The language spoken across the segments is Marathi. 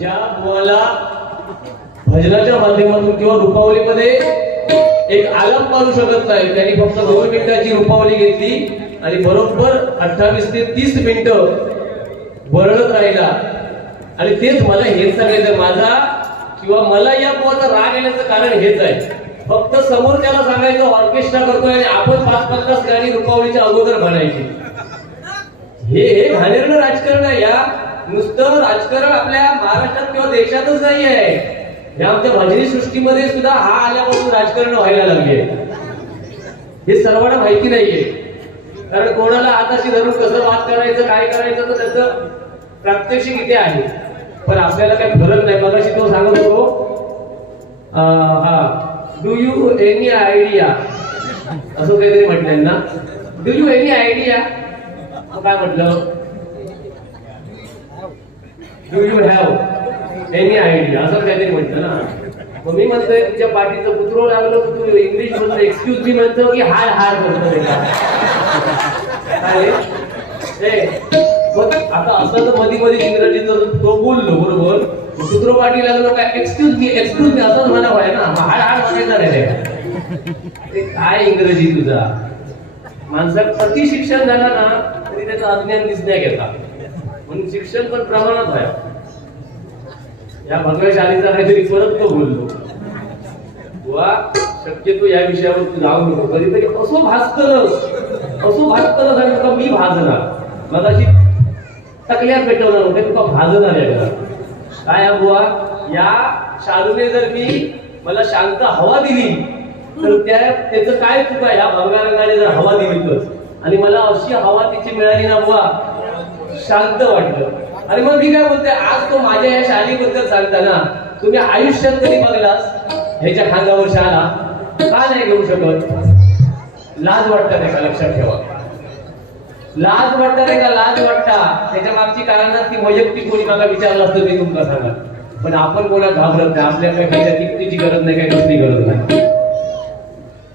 ज्या बुवाला भजनाच्या माध्यमातून किंवा रूपावलीमध्ये एक आलाप मारू शकत नाही, त्यांनी फक्त 2 मिनिटाची रूपावली घेतली आणि बरोबर 28 ते 30 मिनिटं बरळत राहिला. आणि तेच मला हेच सांगायचं, माझा किंवा मला या बुवाचा राग येण्याचं कारण हेच आहे. फक्त समोरच्याला सांगायचं ऑर्केस्ट्रा करतोय आणि आपण 5-50 गाणी रूपावलीच्या अगोदर म्हणायची. हे घाणेरडं राजकारण आहे. या नुसतं राजकारण आपल्या महाराष्ट्रात किंवा देशातच नाही आहे, या आमच्या भजनी सृष्टीमध्ये सुद्धा हा आल्यापासून राजकारण व्हायला लागले. हे सर्वांना माहिती नाहीये. कारण कोणाला हाताशी धरून कसं वाद करायचं, काय करायचं, तर त्याचं प्रात्यक्षिक इथे आहे. पण आपल्याला काही फरक नाही. मगाशी तो सांगत होतो, डू यू एनी आयडिया, असं काहीतरी म्हटलं ना. डू यू एनी आयडिया, काय म्हटलं? Do you have any idea, असं काहीतरी म्हटलं ना. मग मी म्हणतोय तुझ्या पाठीचं कुत्रो लागलं तर तू इंग्लिश म्हणतो एक्सक्यूज मी म्हणतो की हाड हाड म्हणतो मग आता असं तर मध्ये मध्ये इंग्रजीत तो बोललो बरोबर, कुत्रो पाठी लागलो काय एक्सक्यूज मी असंच म्हणावं आहे ना, हाड हाड म्हणायचं नाही. ते काय इंग्रजी तुझा? माणसात अति शिक्षण झालं ना तरी त्याचं अज्ञान दिसण्या घेता. म्हणून शिक्षण पण प्रमाणात आहे. या भगव्या शाळेचा काहीतरी परत तो बोललो बुवा, शक्यतो या विषयावर तू जाऊ नको. कधीतरी असो भासकरच आणि तुका मी भाजणार, मगाशी टकल्यात पेटवणार होते, तुका भाजणार आहे काय बुवा. या शालूने जर मला शांत हवा दिली तर त्याचं काय चुक आहे? या भगव्या रंगाने जर हवा दिली तर, आणि मला अशी हवा तिची मिळाली ना बुवा, शांत वाटलं. आणि मग मी काय बोलते, आज तो माझ्या या शालीबद्दल सांगताना तुम्ही आयुष्यात कधी बघलास ह्याच्या खांद्यावर शाला का नाही घेऊ शकत? लाज वाटतं नाही का? लक्षात ठेवा, लाज वाटतं नाही का? लाज वाटता. त्याच्या मागची कारण ती वैयक्तिक कोणी मला विचारलं असतं मी तुमका सांगा. पण आपण कोणा घाबरत नाही, आपल्याला काही किमतीची गरज नाही, काही कसली गरज नाही.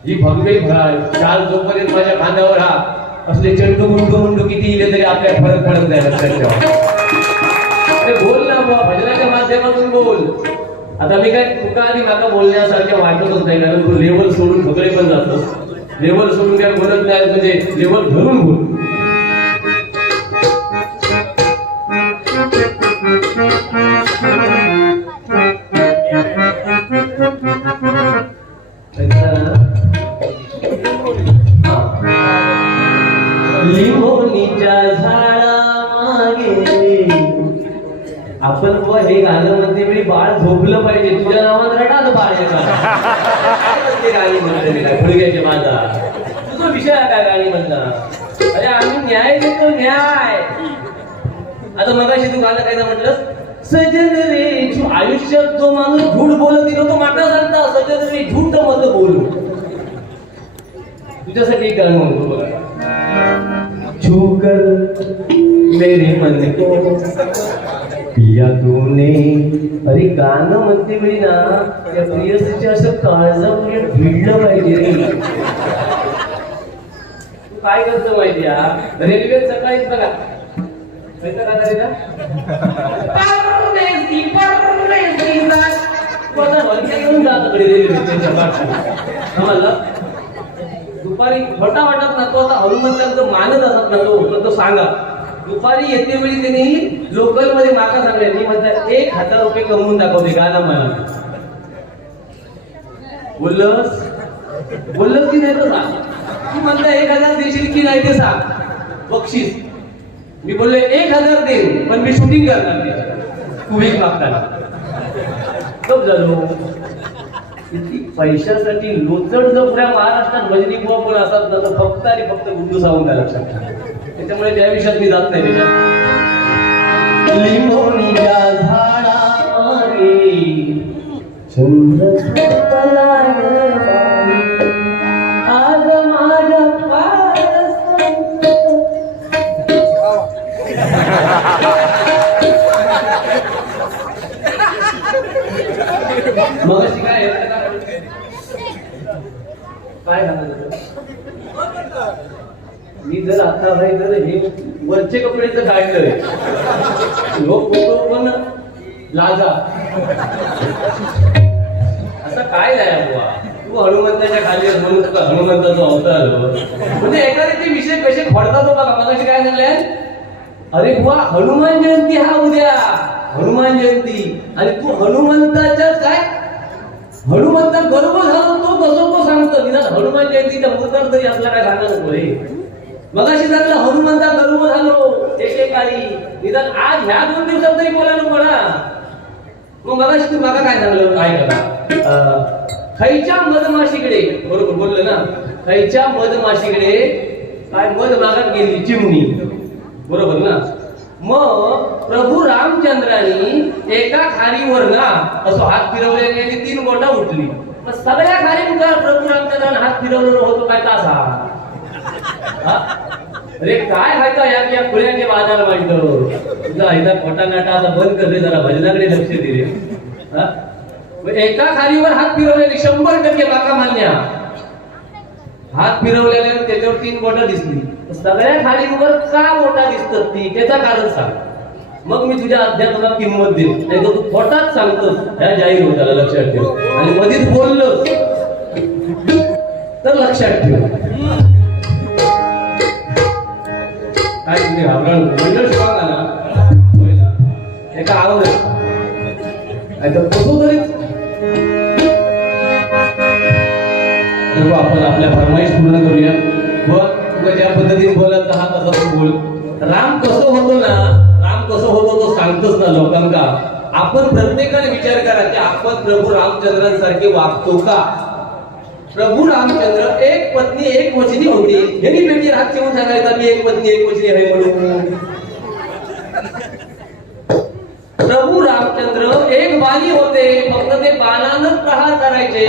ही भगवे शाल जोपर्यंत माझ्या खांद्यावर हा असले चंडू मुंडू किती इले तरी आपल्याला फरक पडत नाही. लक्षात ठेवा. बोल ना बुवा, भजनाच्या माध्यमातून बोल. आता मी काय तुका आधी माका बोलण्यासारख्या वाटतच नाही, कारण तू लेवल सोडून सगळे पण जातो. लेवल सोडून काय बोलत नाही, म्हणजे लेवल धरून बोल. लिंबोनीच्या झाडामागे आपण बुवा हे गाणं म्हणते वेळी बाळ झोपलं पाहिजे. तुझ्या नावात रडात बाळ ते गाणी म्हणते काय फुलग्याचे माझा, तुझा विषय काय गाणी म्हणता? अरे आम्ही न्याय देतो, न्याय. आता मगाशी तू गाणं काय म्हटलं, सजन रे तू आयुष्यात जो माणूस झूट बोलत दिलो तो माटा सांगता, सजन रे झूट मत बोलू. तुझ्यासाठी एक गाणं म्हणतो बघा, छू कर मेरे मन को पिया तूने. अरे गाणं म्हणते वेळी ना त्या प्रियसीच्या असं काळजामुळे भिडलं पाहिजे रे. तू काय करतो माहिती आहे? रेल्वेत सकाळीच बघा दुपारी छोटा वाटत ना तो, आता हनुमंतांचं मानत असत ना तो सांगा. दुपारी येते वेळी त्यांनी लोकल मध्ये माका सांगले, मी म्हणतात 1000 रुपये कमवून दाखवते गाणं मला. बोललंस की नाही तर सांग. तू म्हणता 1000 देशील की नाही ते सांग बक्षीस. मी बोलले 1000 देईन, पण मी शूटिंग करणार नाही. तू वीक मागताना कब झालो. पैशासाठी लोचड जर पुऱ्या महाराष्ट्रात भजनी बुवा पण असतात ना, तर फक्त आणि फक्त गुड्डू सावंत लक्षात. त्याच्यामुळे त्या विषयात मी जात नाही. लिंबोनीच्या झाडामागे चंद्र आज माझ्या मग काय काय मी जर आता भाई जर हे वरचे कपडेचं काढलंय लोक पण लाजा. असं काय नाही बुवा, तू हनुमंताच्या खाली आहेस म्हणून तुला हनुमंताचा अवतार म्हणजे एखाद्याचे विषय कसे खोडतात बघा. मला काय झाले, अरे बुवा हनुमान जयंती हा उद्या, हनुमान जयंती, आणि तू हनुमंताच्या काय हनुमंता गर्व झालो तो कसं तो सांगतो. निदान हनुमान जयंतीच्या मुहूर्तावर तरी असला काय सांगा नको रे. मगाशी सांगलं हनुमंता गर्व झालो एकेकाळी, निदान आज ह्या 2 दिवसात तरी बोला नको ना. मग मगाशी तू मागा काय सांगलं, काय करा खैच्या मधमाशीकडे, बरोबर बोललं ना, खैच्या मधमाशीकडे काय मध मागत गेली चिमणी, बरोबर ना. मग प्रभू रामचंद्रांनी एका खारीवर ना असं हात फिरवल्याने 3 बोटा उठली. मग सगळ्या खारीवर प्रभू रामचंद्राने हात फिरवलेला होतो काय तास हा. अरे काय खायचा या खुल्याचे बाजार मांडतो तुझा एकदा खोटा नाटा आता बंद कर रे, जरा भजनाकडे लक्ष दे रे. एका खारीवर हात फिरवलेले 100% माका मान्य. हात फिरवलेले त्याच्यावर 3 बोटं दिसली. सगळ्या खारीवर का बोटा दिसतात ती, त्याचं कारण सांग. मग मी तुझ्या अध्यात्माला किंमत देईन. नाही तर तू खोटाच सांगतोस ह्या जाहीर होताला लक्षात ठेव. आणि मधीच बोललोस तर लक्षात ठेव. काय तुम्ही घाबरण मंडळ शिवाग आला एका आवड कसं तरी आपण आपल्या फरमाईश पूर्ण करूया. व ज्या पद्धतीने बोलत हा तसा तो बोल. राम कसं होतो ना, राम कसं होतो तो सांगतोच ना लोकांका. आपण प्रत्येकाने विचार करा की आपण प्रभू रामचंद्रांसारखे वागतो का. प्रभू रामचंद्र एक पत्नी एक वचनी होती. हेनी बेटी रात येऊन सांगायचा मी एक पत्नी एक वचनी आहे म्हणून. प्रभू रामचंद्र एक बाली होते, फक्त ते बाणानच प्रहार करायचे.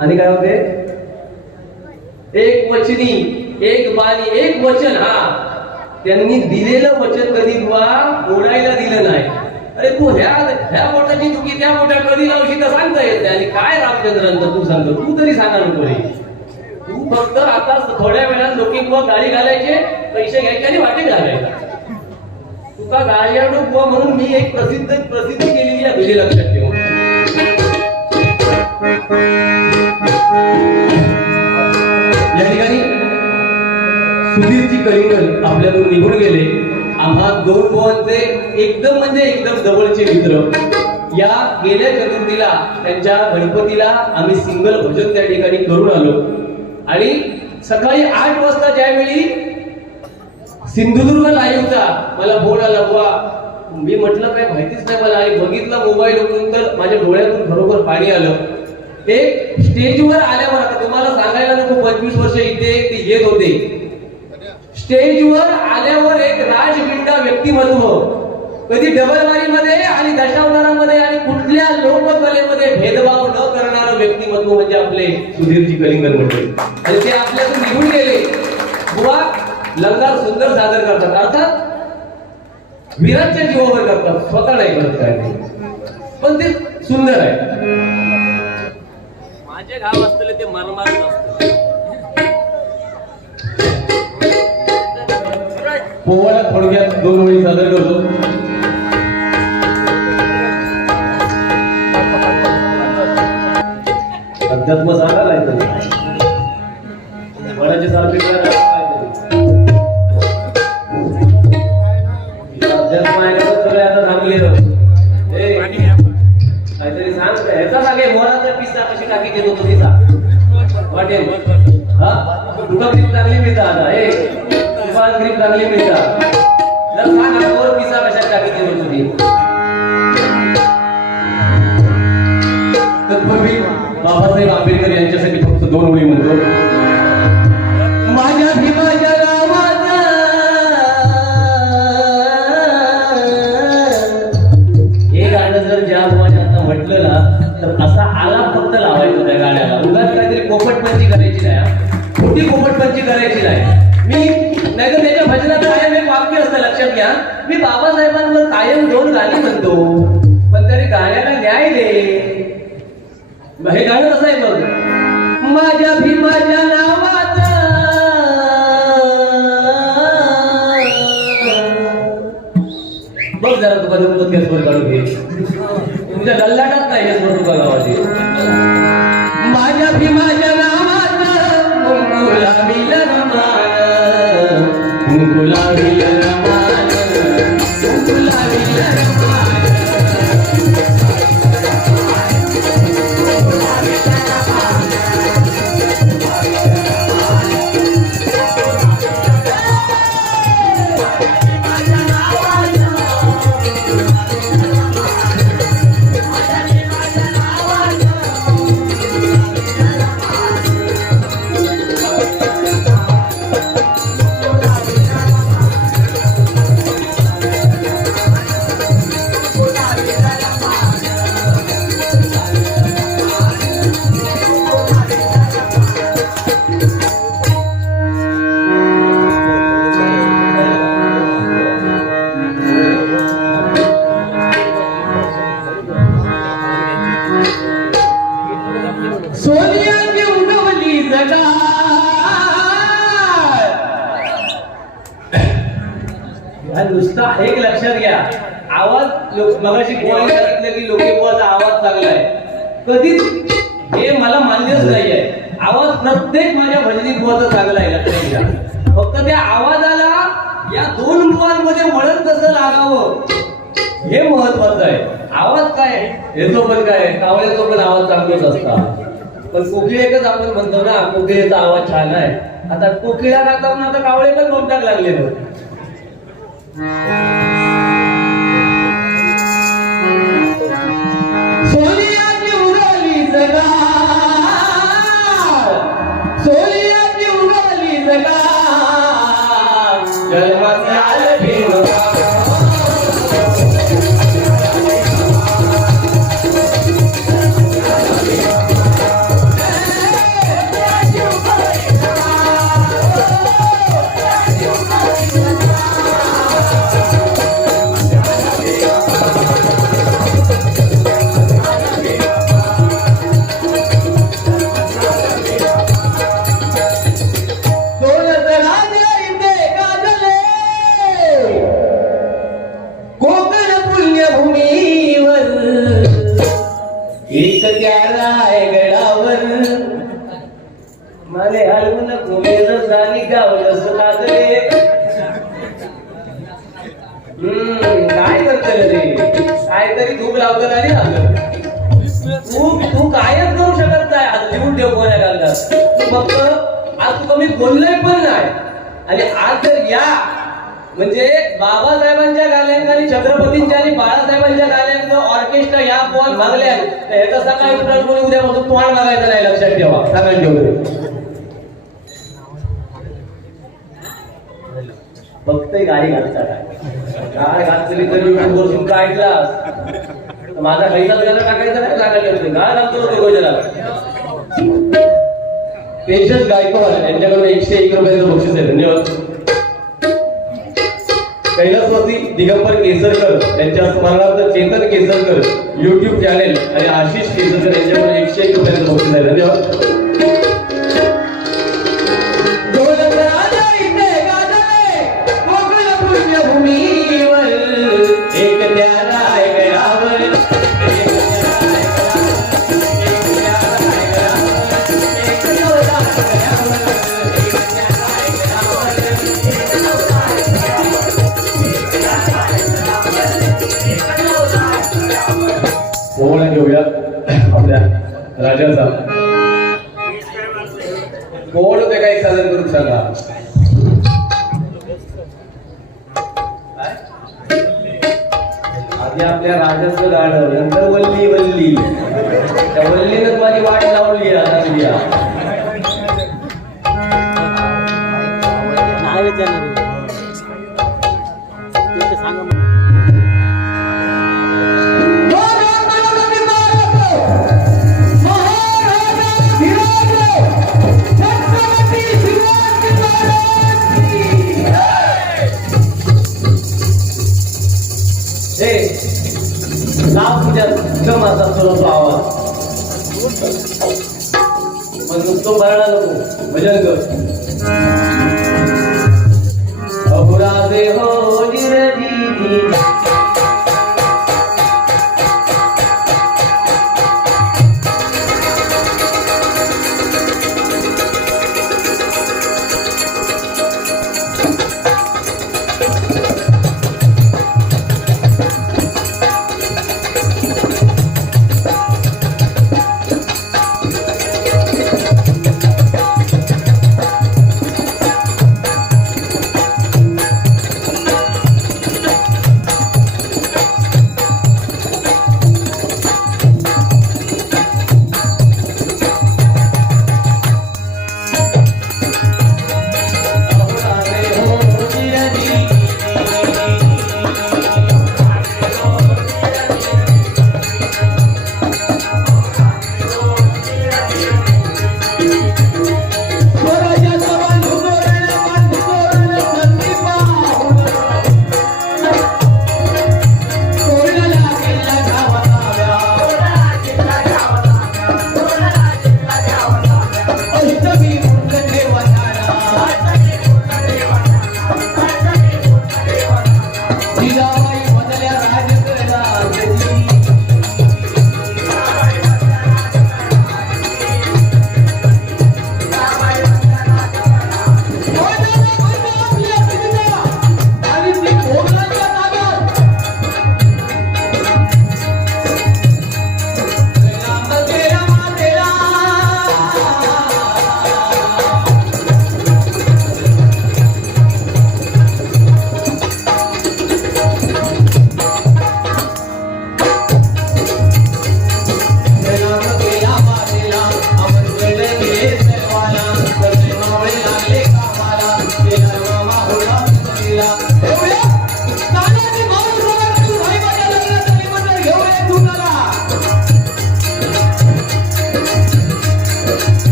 आणि काय होते, एक वचनी एक बाली एक वचन. हा त्यांनी दिलेलं वचन कधी बुवा मोडायला दिलं नाही. अरे तू ह्या बोटाची चुकी त्या बोटा कधी लावशी तर सांगता येत नाही. आणि काय रामचंद्रांचं तू सांगतो, तू तरी सांगा नको रे. तू फक्त आता थोड्या वेळात लोकी बुवा गाडी घालायचे, पैसे घ्यायचे आणि वाटे घालायचे. तुका गाळ्याडू बुवा म्हणून मी एक प्रसिद्ध केलेली आहे, तुझी लक्षात ठेव. या ठिकाणी सुधीरजी कलिंगल आपल्यातून निघून गेले. आम्हा 2 बुवांचे एकदम म्हणजे एकदम जवळचे मित्र. या गेल्या चतुर्थीला त्यांच्या गणपतीला आम्ही सिंगल भजन त्या ठिकाणी करून आलो. आणि सकाळी 8 वाजता ज्यावेळी सिंधुदुर्ग लाईव्हचा मला फोन आला बुवा, मी म्हटलं काय माहितीच नाही मला. आणि बघितलं मोबाईल उघडून तर माझ्या डोळ्यातून बरोबर पाणी आलं. एक स्टेजवर आल्यावर, आता तुम्हाला सांगायला नको 25 वर्ष इथे ते येत होते. स्टेजवर आल्यावर एक राजबिंडा व्यक्तिमत्व, कधी डबलवारीमध्ये आणि दशावतारामध्ये आणि कुठल्या लोककलेमध्ये भेदभाव न करणारं व्यक्तिमत्व म्हणजे आपले सुधीरजी कलिंगल म्हणते. आणि ते आपल्यातून निघून गेले. बुवा लंगार सुंदर सादर करतात, अर्थात विराटच्या जीवावर करतात, स्वतः नाही करत काय, पण ते सुंदर आहे. माझे गाव असलेले ते मरमार असते. पोवाडा थोडक्यात 2 ओळी सादर करतो. अध्यात्म सांगा नाही वडाचे सारखे अध्यात्म आहे का सगळे आता थांबले. काहीतरी सांग ह्याचा सांगे मोराचा पिस्ता कशी टाकी देत होतो तिचा वाटेल. हा तुला ग्रीप चांगली मिळता आता हे तुला ग्रीप चांगली मिळता. जर सांग मोर पिसा कशा टाकी देत होतो ती. तत्पूर्वी बाबासाहेब आंबेडकर यांच्यासाठी फक्त 2 ओळी म्हणतो. माझ्या भीमाच्या गावात हे गाणं जर ज्या माझ्या आता म्हटलं ना तर असा आलाप फक्त लावायचा त्या गाण्याला. उगाच काहीतरी पोपटपंची करायची नाही, खोटी पोपटपंची करायची नाही. मी नाही तर त्याच्या भजनात कायम एक वाक्य असतं लक्षात घ्या. मी बाबासाहेबांवर कायम 2 गाणी म्हणतो, पण तरी गाण्याला न्याय दे. हे गाणं कसं आहे बघ. माझ्या भीमाच्या नावात बघ जरा तुका जमत गॅसवर काढून घे. तुमच्या गल्लाटात नाही गॅसवर तुका लावायची. माझ्या भीमाच्या नावानं कुंकुला मिलन मान, कुंकुला मिलन मान, कुंकुला मिलन मान. सोनियाची उडवली जगा. नुसता एक लक्षात घ्या, आवाज मगाशी बोलायला सांगितलं की लोकेबुवाचा आवाज चांगला आहे. कधीच हे मला मान्यच नाहीये. आवाज प्रत्येक माझ्या भजनी बुवाचा चांगला आहे, लक्षात घ्या. फक्त त्या आवाजाला या दोन बुवांमध्ये वळण कसं लागावं हे महत्वाचं आहे. आवाज काय येतो पण काय, कावळ्याचा पण आवाज चांगलाच असतात. पण कोकिळ एकच आपण म्हणतो ना, कोकिळेचा आवाज छान आहे. आता कोकिळा गाताना आता कावळे पण बोमटाक लागले ना. सोनियाची उडवली जगा, सोनियाची उडवली जगा, जन्माचे आले भीम. एक त्या रायगडावर मला हलवून कुमेर झाली गावलंच लागले. काय करत रे, काहीतरी धूप लावतात आणि आलं. तू कायच करू शकत नाही. आज जीवन ठेव कोण्या घालतात. फक्त आज तू कमी बोललोय पण नाही. आणि आज जर या म्हणजे बाबासाहेबांच्या गाल्यांक आणि छत्रपतींच्या आणि बाळासाहेबांच्या गाल्यांक ऑर्केस्ट्रा या बॉल मागल्या तर ह्याचा सकाळी उठून कोणी उद्यापासून तोंड मागायचं नाही, लक्षात ठेवा. सगळ्यांनी ठेवले फक्त गाडी घालतात. गाडी घातली तर युट्यूब वर सुद्धा ऐकलास माझा पैसाच घाला टाकायचा नाही, सांगायचं गाय घालतो होतो गोजला. पेशन्स गायकवाड यांच्याकडून 101 रुपयाचं बक्षीस आहे. धन्यवाद. कैलासवासी दिगंबर केसरकर यांच्या स्मरणार्थ चेतन केसरकर YouTube चॅनेल आणि आशिष केसरकर यांच्याकडून 101 रुपयाचं बक्षीस आहे. धन्यवाद. ओळख घेऊया आपल्या राजाचा. कोण ते काही सादर करून सांगा. आधी आपल्या राजाचं गाणं, नंतर वल्ली वल्ली. त्या वल्लीनच माझी वाट लावली आता. आवाज मग नुसतं भरला नको, भजन कर. अपुरा दे हो मीराबाई म्हणल्या राजकराची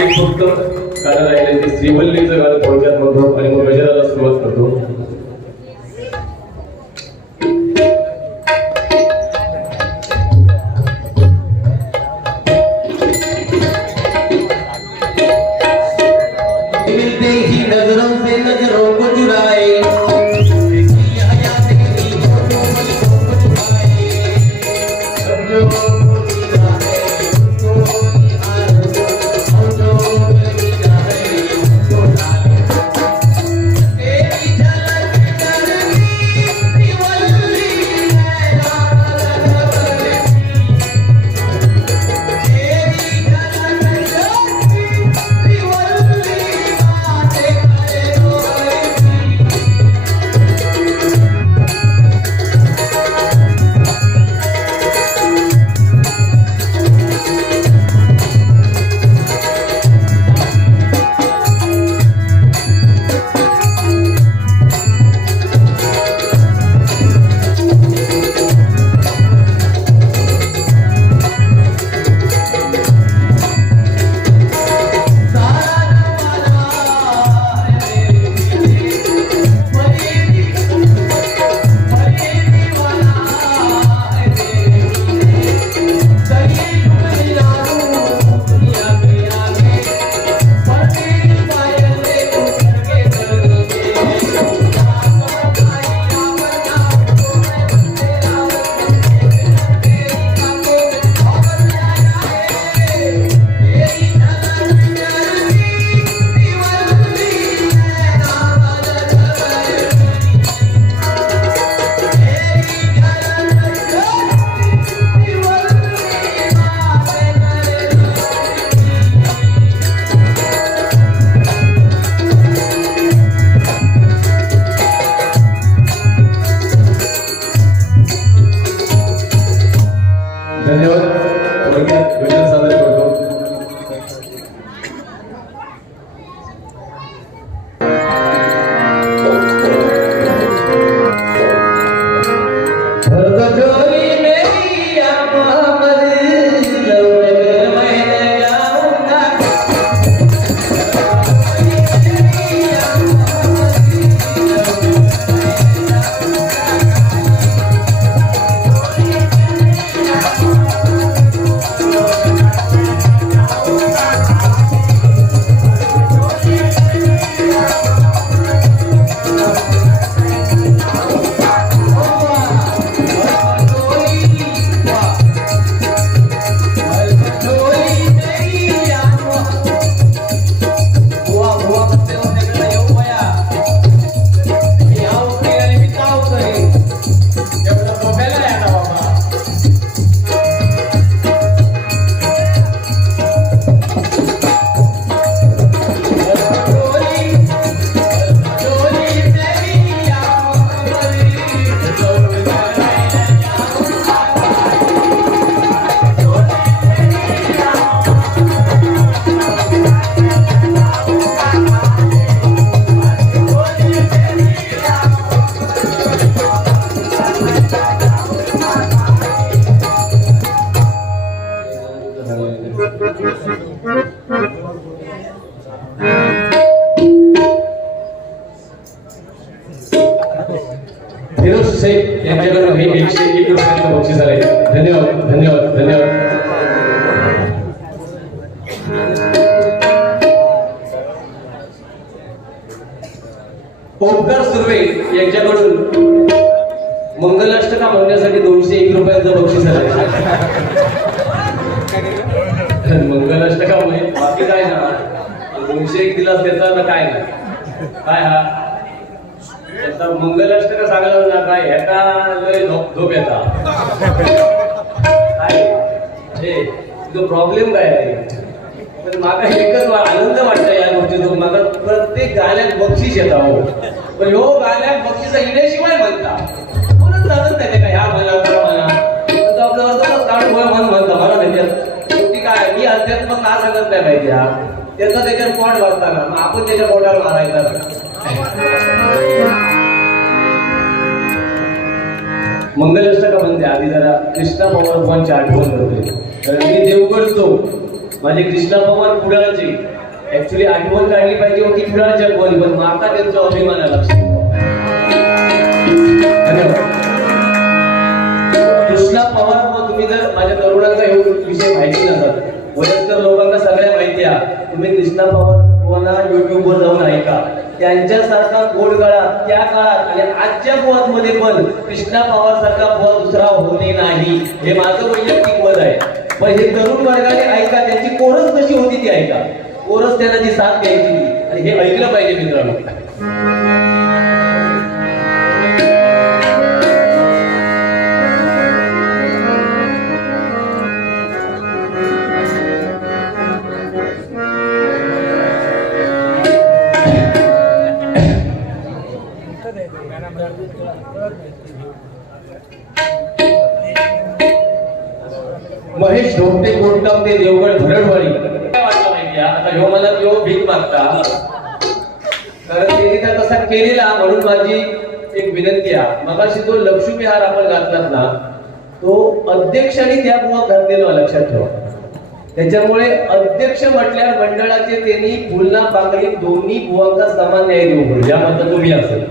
एक फक्त गाणं राहिलं ते श्रीवल्लीचं गाणं थोडक्यात म्हणतो आणि मग गजराला सुरुवात करतो. नजरों से नजरों को चुराए फिरोज शेख यांच्याकडून हे 101 रुपयांचं बक्षीस आहे. धन्यवाद धन्यवाद धन्यवाद. ओमकार सुर्वे यांच्याकडून मंगलाष्टका म्हणण्यासाठी 201 रुपयांचं बक्षीस आहे. मंगलाष्टका म्हणजे बाकी काय ना 201 दिला त्याचा ना काय ना काय हा त्याचा मंगलाष्टका सांगला ना काय ह्याचा लय झोप येता काय हे तुझं प्रॉब्लेम काय आहे. पण मला एकच आनंद वाटतं या गोष्टीतून. मला प्रत्येक गाण्यात बक्षीस येतात हो. पण ह्यो गाण्यात बक्षीस येण्याशिवाय म्हणता कोणच जाणत नाही का ह्या मला आपलं काढून मन म्हणतं मला त्याच्यात शेवटी काय मी अध्यात्म का सांगत नाही पाहिजे हा त्याचा त्याच्यावर पोट वाटताना मग आपण त्याच्या पोटावर मारायचा. मंगलाष्टका म्हणते आधी जरा कृष्णा पवार भगवानची आठवण करते. कारण मी देवगडतो माझे कृष्णा पवार कुडाळचे ऍक्च्युली आठवण काढली पाहिजे होती कुडाळच्या कोण पण माता त्यांचा अभिमान आहे. लक्षात धन्यवाद. कृष्णा पवार मग तुम्ही जर माझ्या तरुणांचा हे विषय माहिती नसतात वयस्कर लोकांना सगळ्या माहिती आहे. तुम्ही कृष्णा पवार युट्यूबवर जाऊन ऐका. त्यांच्यासारखा गोड गळा त्या काळात आणि आजच्या बुवामध्ये पण कृष्णा पवार सारखा बुवा दुसरा होणे नाही हे माझं वैयक्तिक मत आहे. पण हे तरुण वर्गाने ऐका त्यांची कोरस कशी होती ती ऐका. कोरस त्यांना जी साथ द्यायची आणि हे ऐकलं पाहिजे मित्रांनो. महेश ढोपटे कोटकाम ते देवगड भरडवाडी काय वाटलं माहिती आता ह्यो मला तो भीक मागता कारण त्यांनी त्या तसा केलेला म्हणून माझी एक विनंती आहे. मगाशी तो लक्ष्मी हार आपण घातलात ना तो अध्यक्षाने त्या बुवा घातलेला लक्षात ठेवा. त्याच्यामुळे अध्यक्ष म्हटल्यावर मंडळाचे त्यांनी फुलना पाकळी दोन्ही बुवांचा समान न्याय देऊ या म्हणता तुम्ही असेल.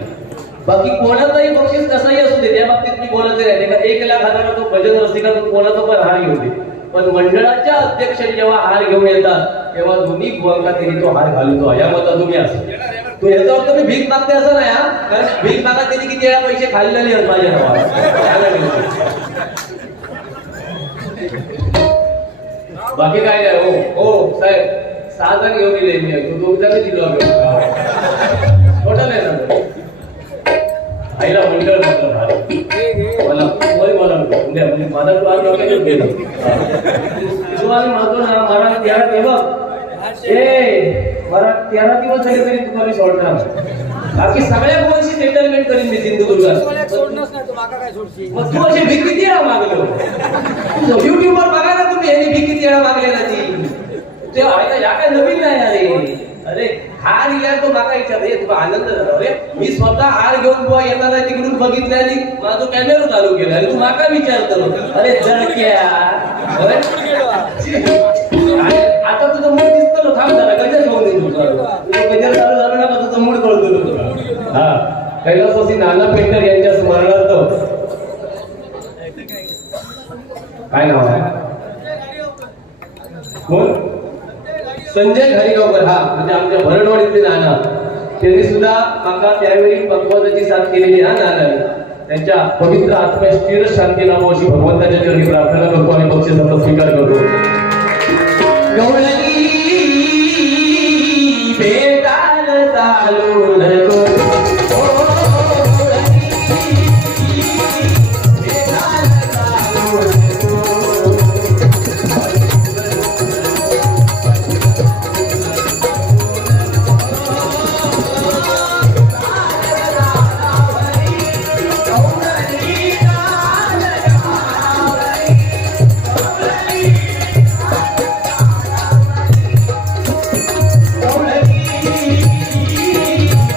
बाकी कोणाचाही बक्षीस कसाही असू दे त्या बाबतीत मी बोलत नाही का 1,00,000 तो भजन रसिका तो कोणाचा पण हार घेऊ दे. पण मंडळाच्या अध्यक्ष जेव्हा हार घेऊन येतात तेव्हा दोन्ही बुवांका त्यांनी तो हार घालतो या मता तुम्ही असेल. तो याचा अर्थ मी भीक मागते असं नाही हा. कारण भीक मागा त्यांनी किती वेळा पैसे खाल्लेले आहेत माझ्या नावावर. बाकी काय नाही. हो हो साहेब 6 जण घेऊन दिले मी तू 2 जण दिलो खोटं नाही ना. आईला मंडळ म्हटलं मला मला म्हणजे माझा तू आज डोक्यातच गेलो तुम्हाला म्हणतो ना मला 13 दिवस मला 13 दिवस झाले तरी तुम्हाला सोडणार. बाकी सगळ्या गोष्टी सेटलमेंट करीन मी सिंधुदुर्गात. मग तू अशी भीक किती वेळा मागलो युट्यूबवर बघा ना तुम्ही यांनी भीक किती वेळा मागले ना ती ते या काय नवीन नाही. अरे अरे हार इला तो माका विचार तुला आनंद झाला. अरे मी स्वतः हार घेऊन बुवा येताना तिकडून बघितलं आणि माझा कॅमेरा चालू केला आणि तू माका विचार करू. अरे जडक्या आता तुझं मूड दिसतो थांब झाला गजर घेऊन दे तुझं गजर चालू झालं ना तुझं मूड कळतो तुला. हा कैलासवासी नाना पेंटर यांच्या स्मरणार्थ काय नाव आहे कोण संजय घारीगावकर हा म्हणजे आमच्या भरडवाडीतले नाना त्यांनी सुद्धा माका त्यावेळी पक्वादाची साथ केलेली हा नानाने त्यांच्या पवित्र आत्म्यास चिर शांती नामो अशी भगवंताच्या चरणी प्रार्थना करतो आणि बक्षिसाचा स्वीकार करतो. गवळणी भेटायला चालू नको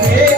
Hey,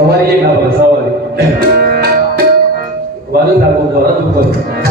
सवारी एक आपला सवारी वाजून दाखवतो जरा तू पण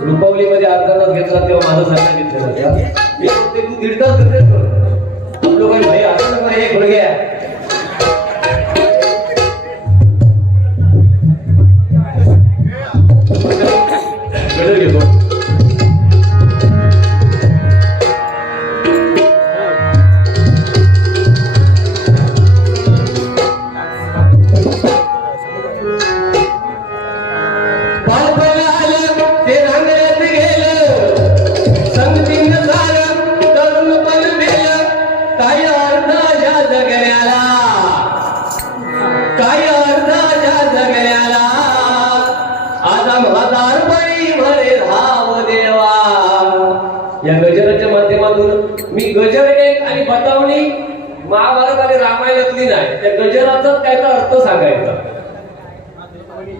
रुपवलीमध्ये अर्धा तास घेतला तेव्हा माझं सांगा घेतलं तू दीड तास लोक भाई आता हे घड गया घेतो या गजराच्या माध्यमातून मी गजर एक आणि बतावणी महाभारत आणि रामायणातली नाही त्या गजराचाच त्याचा अर्थ सांगायचा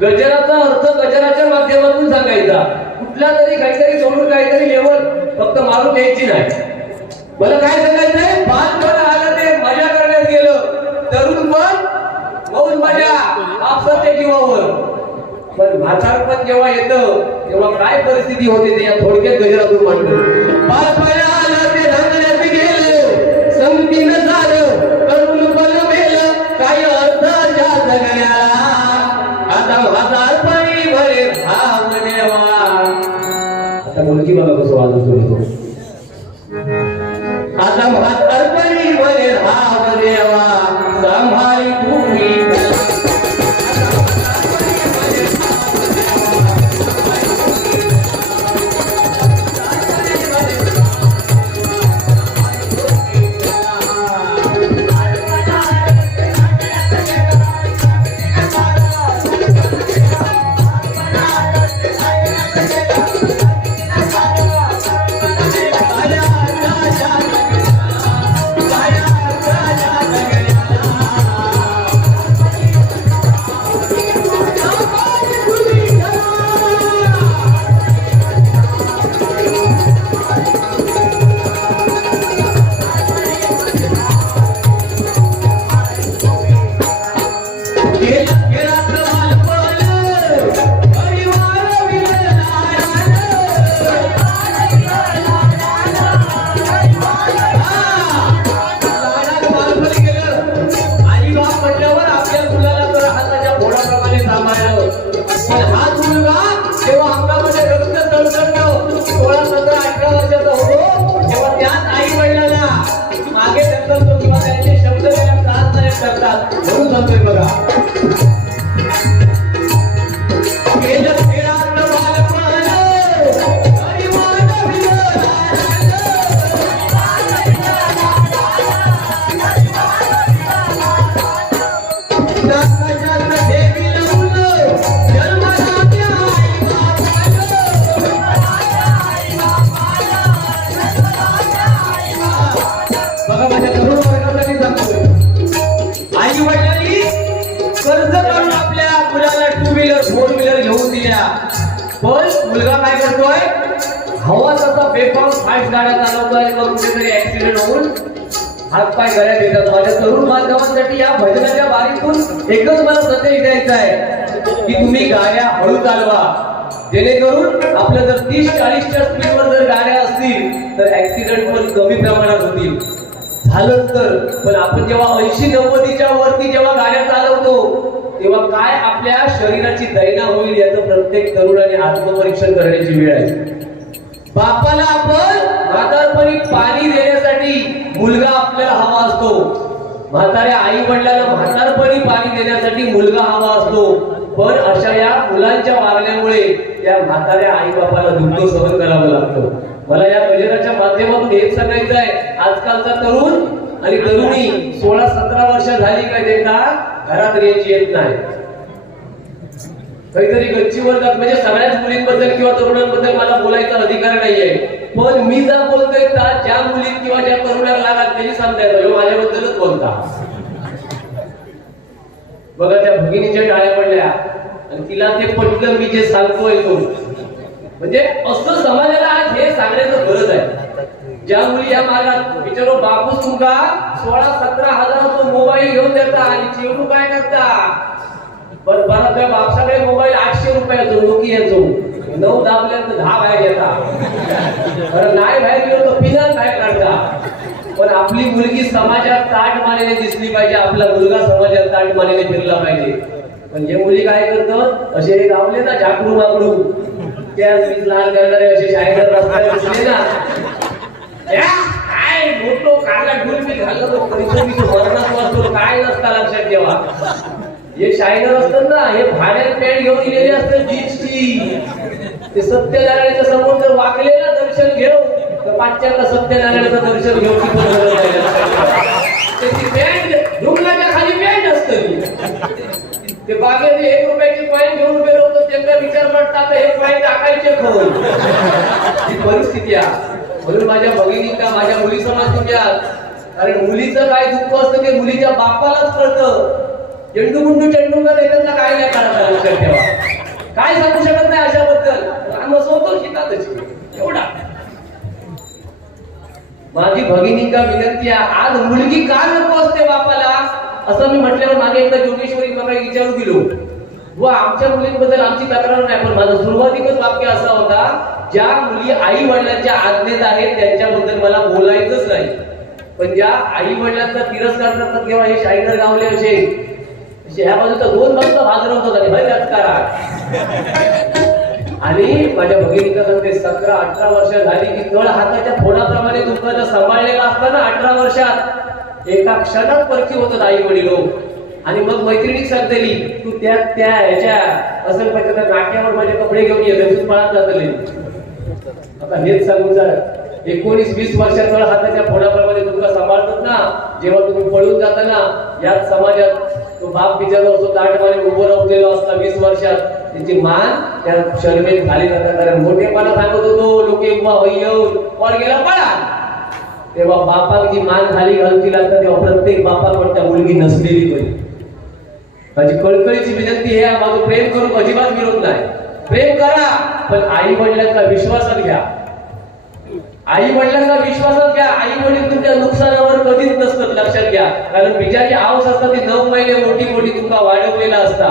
गजराचा अर्थ गजराच्या माध्यमातून सांगायचा कुठला तरी काहीतरी सोडून काहीतरी लेवल फक्त मारून द्यायची नाही मला काय सांगायचंय बालपण आलं ते मजा करण्यात गेलं तरुण पण मौज मजा आपसच्या जीवावर पण म्हातारपण जेव्हा येतं तेव्हा काय परिस्थिती होते ते या थोडक्यात गजरातून मांडतो बालपण आलं ते रंगण्यात गेलं संगतीनं झालं तरुण पण मेलं काही अर्थ ज्या जगण्याला आता म्हातारपणी भरे भाव देवा आता मुलगी बघा कसं वाजत होतो आता म्हातारपणी भरे भाव देवा सांभाळी तुम्ही मुलगा काय करतोय, हवा तसा बेफाम फास्ट गाड्या चालवतोय, करून कुठेतरी ऍक्सिडेंट होऊन हातपाय गळ्यात येतात. माझ्या तरुण बांधवांसाठी या भजनाच्या बारीतून एकच मला संदेश द्यायचा आहे की तुम्ही गाड्या हळू चालवा, जेणेकरून आपल्या जर 30-40च्या स्पीडवर जर गाड्या असतील तर ऍक्सिडेंट पण कमी प्रमाणात होतील. झालं तर पण आपण जेव्हा 80-90च्या वरती जेव्हा गाड्या चालवतो तेव्हा काय आपल्या शरीराची दैना होईल याचं प्रत्येक तरुणाने आत्मपरीक्षण करण्याची वेळ आहे. बापाला आपण म्हातारपणी पाणी देण्यासाठी मुलगा आपल्याला हवा असतो, म्हाताऱ्या आई वडिलांना म्हातारपणी पाणी देण्यासाठी मुलगा हवा असतो. पण अशा या मुलांच्या वागण्यामुळे या म्हाताऱ्या आई बापाला दुःख सहन करावं लागतं. मला या भजनाच्या माध्यमातून हेच सांगायचं आहे, आजकालचा तरुण आणि तरुणी 16-17 वर्ष झाली काय त्यांना घरात रेंज येत नाही, काहीतरी गच्चीवर जात. म्हणजे सगळ्याच मुलींबद्दल किंवा तरुणांबद्दल मला बोलायचा अधिकार नाहीये, पण मी जर बोलतोय ज्या मुली किंवा ज्या तरुणाला लागत त्यांनी सांगता येतो माझ्याबद्दलच बोलता. बघा त्या भगिनीच्या टाळ्या पडल्या आणि तिला ते पटलं मी जे सांगतोय तो. म्हणजे असं समाजाला आज हे सांगण्याचं गरज आहे. ज्या मुली या मार्गात विचारो बापूस तुमका 16-17 हजाराचा मोबाईल घेऊन देता आणि चिवडू काय करता, पण परत त्या बापसाकडे मोबाईल 800 रुपयाचो नोकियाचो 9 दाबल्यानंतर 10 बाहेर घेता, बरं नाही बाहेर गेलो तर पिनाच बाहेर काढता. पण आपली मुलगी समाजात ताट मानेने दिसली पाहिजे, आपला मुलगा समाजात ताट मानेने फिरला पाहिजे. पण हे मुली काय करतात, असे गावले ना झाकडू माकडू त्या लाल करणारे असे शाळेत रस्त्यावर दिसले ना, काय मोठो काला डुलबी घालतो परिसरीचं मरणात वाचतो काय नसता लक्षात ठेवा. हे शायनर असतात ना, हे भाड्यात पॅन्ट घेऊन गेलेले असतात जीन्सची. ते सत्यनारायणाच्या समोर जर वाकलेला दर्शन घेऊ तर पाश्चात्य सत्यनारायणाचं दर्शन घेऊ की त्याची पॅन्ट ढुंगणाच्या खाली पॅन्ट असतं. ते बागेत 1 रुपयाची कॉईन घेऊन गेलो तर त्यांचा विचार करतात हे कॉईन टाकायचे खोल. ही परिस्थिती आहे. म्हणून माझ्या भगिनींना माझ्या मुली समाज तुम्हाला, कारण मुलीचं काय दुःख असतं ते मुलीच्या बापालाच कळतं. चेंडू गुंडू चेंडूला त्यांना काय नाही करायचं लक्षात ठेवा. काय सांगू शकत नाही अशाबद्दल, आम्ही संतोष घेतातच एवढा. माझी भगिनींना विनंती आहे, आज मुलगी का नको असते बापाला असं मी म्हटल्यावर मागे एकदा जोगेश्वरी मला विचारू गेलो व आमच्या मुलींबद्दल आमची तक्रार नाही, पण माझं सुरुवातीकच वाक्य असा होता, ज्या मुली आई वडिलांच्या आज्ञेत आहेत त्यांच्याबद्दल मला बोलायचंच नाही. पण ज्या आई वडिलांचा तिरस्कार करतात किंवा हे शाहीर गावले असे ह्या बाजूचा 2 बाजूचा भाजरवत होता भय राजकारण. आणि माझ्या भगिनीला सांगते 17-18 वर्ष झाली की तळ हाताच्या फोडाप्रमाणे दुःखाचा सांभाळलेला असताना 18 वर्षात एका क्षणात परखी होतात आई वडील. आणि मग मैत्रिणी सांगतेली तू त्या ह्याच्या असेल पाहिजे तर नाक्यावर माझे कपडे घेऊन ये पळत जातले. आता हेच सांगून जर 19-20 वर्षात तळ हाताच्या फोडाप्रमाणे तुमका सांभाळतात ना, जेव्हा तुम्ही पळून जाता ना याच समाजात तो बाप बिचारा असतो ताटमाने उभं राहलेला असता 20 वर्षात त्याची मान त्या शर्मेत खाली जातात. कारण मोठेपणा सांगत होतो लोके उभा येऊन वर गेला पळा, तेव्हा बापाची मान खाली घालती लागतात. तेव्हा प्रत्येक बापाकडे त्या मुलगी नसलेली पाहिजे. माझी कळकळीची विनंती आहे, माझं प्रेम करून अजिबात विरोध नाही, प्रेम करा पण आई वडिलांचा विश्वासात घ्या. आई वडिलांचा विश्वासात घ्या. आई वडील तुमच्या नुकसानावर कधीच नसतात लक्षात घ्या. कारण बिजारी आऊस असतात ती 9 महिने मोठी तुमका वाढवलेला असता.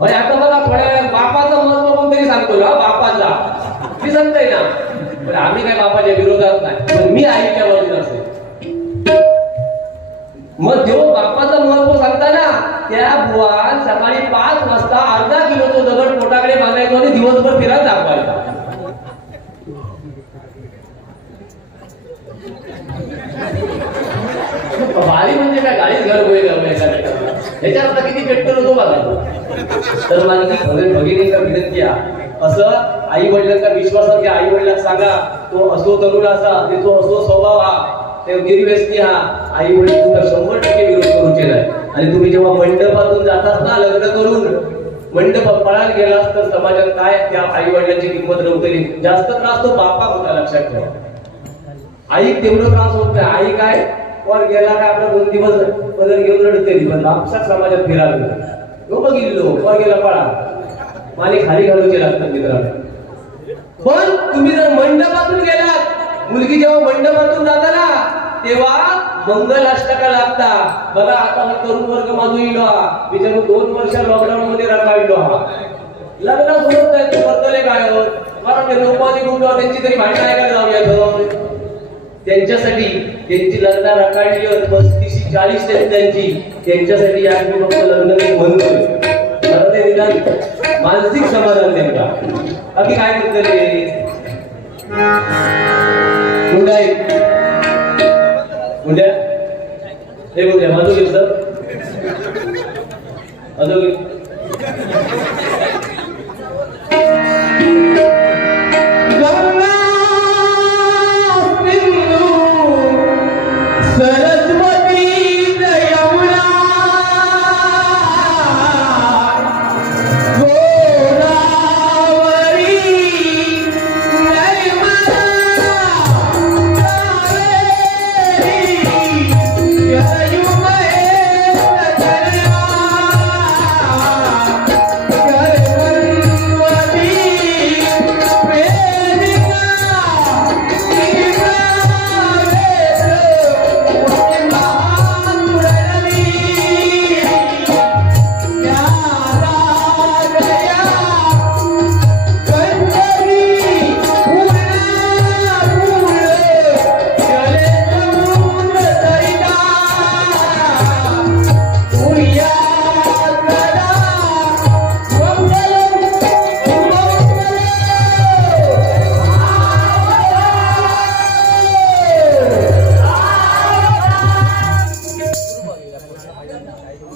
आता बघा थोड्या वेळा बापाचं महत्व कोणतरी सांगतो ना, बापाचा मी सांगताय ना, पण आम्ही काय बापाच्या विरोधात नाही, पण मी आईच्या बाजूला असेल. मग जेव्हा बापाचं महत्व सांगताना त्या बुवा सकाळी 5 वाजता अर्धा किलोचा दगड पोटाकडे बांधायचो आणि दिवसभर फिरत दाखवायचा. भारी म्हणजे काय गाडीच घर गोळी ह्याच्यात आता किती पेट्रोल होतो बघा. तर माझी भगिनीचा विनंती आहे, असं आई वडिलांचा विश्वासात घ्या. आई वडिलांना सांगा तो असो तरुण असा ते तो असो स्वभाव हा ते गिरवेस्ती हा, आई वडील तुमचा 100% विरोध करूचे नाही. आणि तुम्ही जेव्हा मंडपातून जातात ना लग्न करून मंडपात पळायला गेलास तर समाजात काय त्या आई वडिलांची किंमत नव्हती. जास्त त्रास तो बापा होता लक्षात ठेवा. आई तेवढं त्रास होत नाही. आई काय वर गेला काय आपला 2 दिवस बदल घेऊन रडते, पण आपसात समाजात फिरायला तो बघितलो वर गेला पळा माने खाली घालूचे लागतात मित्रांनो. पण तुम्ही जर मंडपातून गेलात, मुलगी जेव्हा मंडपातून जाता ना तेव्हा मंगलाष्टका लागता. बघा आता मी तरुण वर्ग माझून इलो हा, मी जणू 2 वर्ष लॉकडाऊन मध्ये राहिलो हा. लग्न होत नाही तू बदलले काय होत, कारण ते लोकांनी गुंडावर त्यांची तरी भांडणं ऐकायला जाऊया. त्यांच्यासाठी त्यांची लग्न रकाळली 35-40 त्यांची, त्यांच्यासाठी या फक्त लग्न मी म्हणतोय. मला ते निदान मानसिक समाधान त्यांना. बाकी काय म्हणते उद्या हे उद्या माझं घेतलं अजून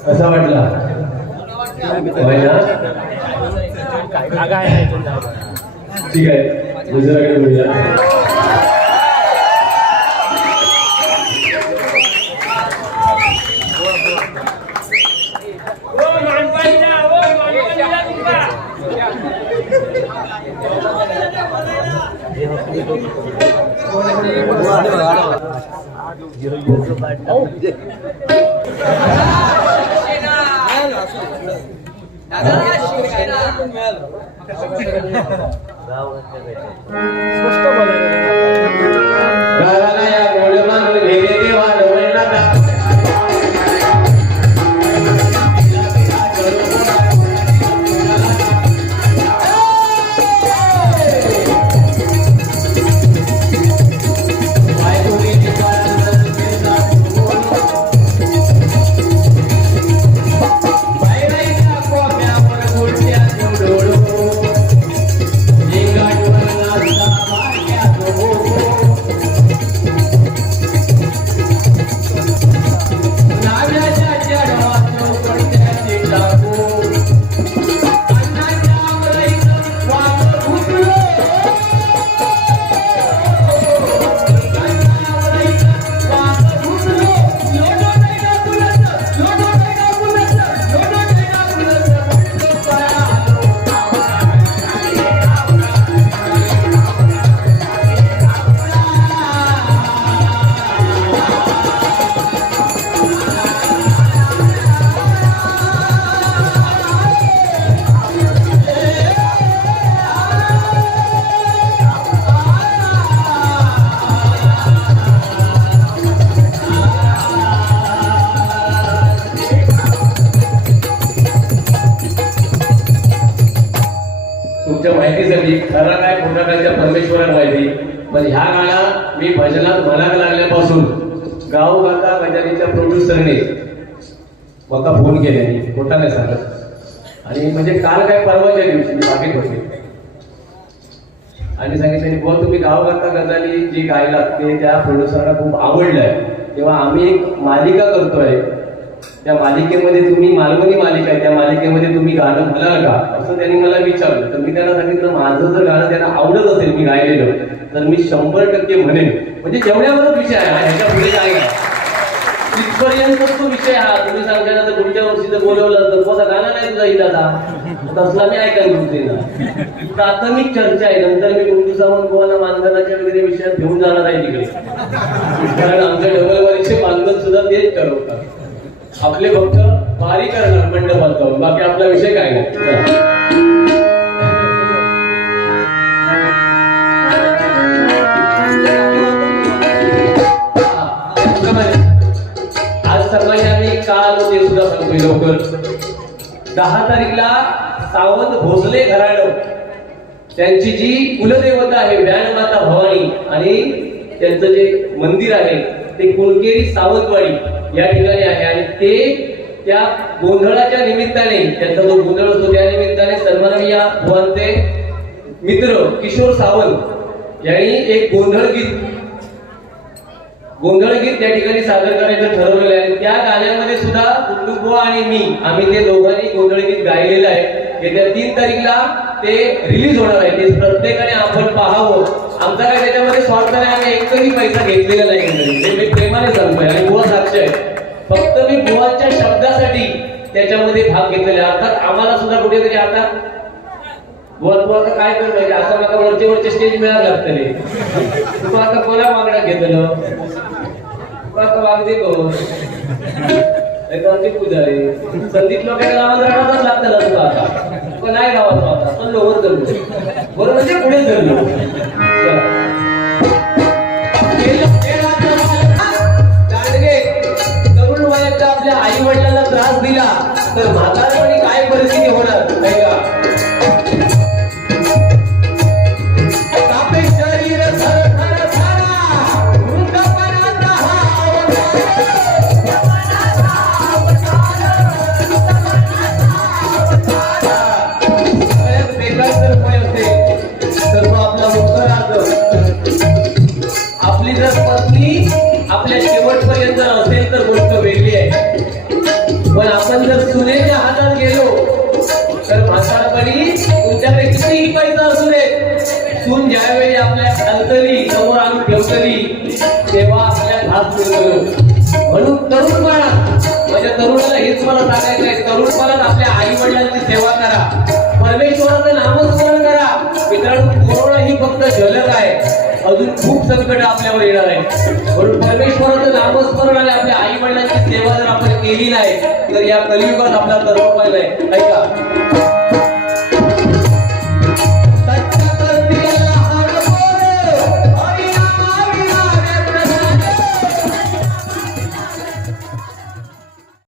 कसा वाटला? ठीक आहे, दुसऱ्याकडे बोलूया. तुमच्या माहितीसाठी खरा काय खोटा कायच्या परमेश्वराला माहिती. म्हणजे ह्या गाण्यात मी भजनात म्हणायला लागल्यापासून गाव गाता भजनीच्या प्रोड्युसरने मला फोन केले, खोटा नाही सांगत. आणि म्हणजे काल काय परवाच्या दिवशी मी बागेत होते आणि सांगितलं बुवा तुम्ही गाव गाता गजाली जी गायलात ते त्या प्रोड्युसरला खूप आवडलंय, तेव्हा आम्ही एक मालिका करतोय, त्या मालिकेमध्ये तुम्ही मालवणी मालिका आहे, त्या मालिकेमध्ये तुम्ही गाणं म्हणाल का असं त्यांनी मला विचारलं. तर मी त्यांना सांगितलं माझं जर गाणं त्यांना आवडत असेल मी गायलेलं तर मी 100% म्हणेन. म्हणजे जेवढ्यावरच विषय आहे, ह्याच्या पुढे काय तिथपर्यंतच तो विषय हा. तुम्ही सांगता ना तर पुढच्या वर्षी जर बोलवलं तर कोणता गाणं नाही तुझा इथं तसला मी ऐकायला तुमचे ना. प्राथमिक चर्चा आहे, नंतर मी गुंडू सावंत गोवाला मानधनाच्या वगैरे विषयात घेऊन जाणार आहे तिकडे, कारण आमच्या डबल वारीचे मानधन सुद्धा तेच ठरवतात. आपले फक्त वारी करणार मंडपात जाऊन, बाकी आपला विषय काय नाही. का आलो ते सुद्धा सांगतोय लवकर. 10 तारीखला सावंत भोसले घराणं त्यांची जी कुलदेवता आहे व्यानमाता भवानी आणि त्यांचं जे मंदिर आहे ते कुणकेरी सावंतवाडी या ठिकाणी आहे. आणि ते त्या गोंधळाच्या निमित्ताने त्यांचा जो गोंधळ असतो त्या निमित्ताने सन्माननीय भुवांचे मित्र किशोर सावंत यांनी एक गोंधळ गीत त्या ठिकाणी सादर करायचं ठरवलेलं आहे. त्या गाण्यामध्ये सुद्धा गुंडूबुवा आणि मी आम्ही ते दोघांनी गोंधळ गीत गायलेलं आहे. येत्या 3 तारीखला ते रिलीज होणार आहे. ते प्रत्येकाने आपण पाहावं. आमचा काय त्याच्यामध्ये स्वार्थ नाही, आम्ही एकही पैसा घेतलेला नाही. ते मी प्रेमाने सांगतोय आणि बुवा साक्ष आहे. फक्त मी बुवांच्या शब्दासाठी त्याच्यामध्ये भाग घेतलेला आहे. अर्थात आम्हाला सुद्धा कुठेतरी आता बुवा आता काय करणार आता मला वरचे स्टेज मिळायला लागतले. तू आता कोणा मागण्यात घेतलं आता वागते कोण पुजारी संदीप लोकांना गावात लागतं तुला आता नाही गावात आता पण लोवर धरलो बरोबर म्हणजे पुढे धरलो. तरुण वयाच्या आपल्या आई वडिलांना त्रास दिला तर म्हातारपणी काय परिस्थिती होणार नाही का. आपली जर पत्नी आपल्या शेवटपर्यंत असेल तर गोष्ट वेगळी आहे. पण आपण जर सुनेच्या हातात गेलो तर म्हातारपणी तुमच्याकडे कितीही पैसा असू दे सून ज्यावेळी आपल्या अंतरी समोर आणून ठेवतली तेव्हा आपल्या घास मिळतो. म्हणून तरुणपणात माझ्या तरुणाला हेच मला सांगायचं आहे. तरुणपणात आपल्या आई वडिलांची सेवा करा, परमेश्वराचं नामस्मरण करा. मित्रांनो कोरोना ही फक्त झलक आहे, अजून खूप संकट आपल्यावर येणार आहे. म्हणून परमेश्वराचं नामस्मरण आणि आपल्या आई वडिलांची सेवा जर आपण केली नाही तर या कलियुगात आपला तरुण पाहिजे. ऐका